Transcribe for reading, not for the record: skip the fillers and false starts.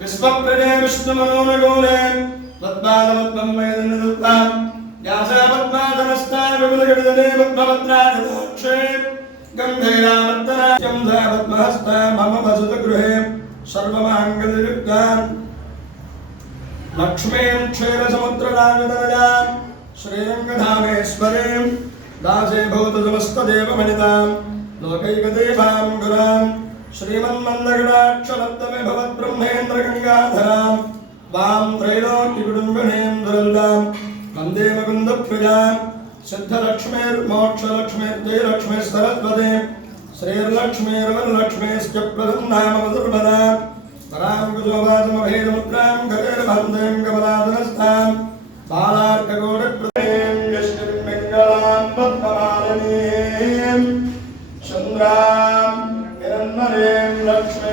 विश्वप्रजे विष्णुमनोनगोले पद्मादपद्मं वेदनदुत्तां व्यासपद्मादनस्ता विपुलगविदने पद्मपत्राणदाक्षे गन्धैरावर्तनाख्यं सा पद्महस्ता मम वसुतगृहे सर्वमाङ्गल्ययुक्तां लक्ष्मीं क्षीरसमुद्रराजतनयां श्रीरङ्गधामेश्वरीं दासे भूतसमस्तदेवमनितां लोकैकदेवां गुरां श्रीमन्मन्दगडाक्षरत्तमे भवद्ब्रह्मेन्द्र गंगाधरां वां त्रैलोक्यकुटुम्बिनीं दुरन्दां वन्दे मुकुन्दप्रियां सिद्धलक्ष्मीर्मोक्षलक्ष्मीर्जयलक्ष्मी सरस्वती श्रीर्लक्ष्मीर्वरलक्ष्मीश्च प्रसन्नामवदुर्भदा परां कुसुमवासमभेदमुद्रां गतेर्भन्दें कमलादनस्थां बालार्ककोटिप्रदें यष्टिर्मङ्गलां पद्ममालिनीं चन्द्रां हिरण्मयीं लक्ष्मी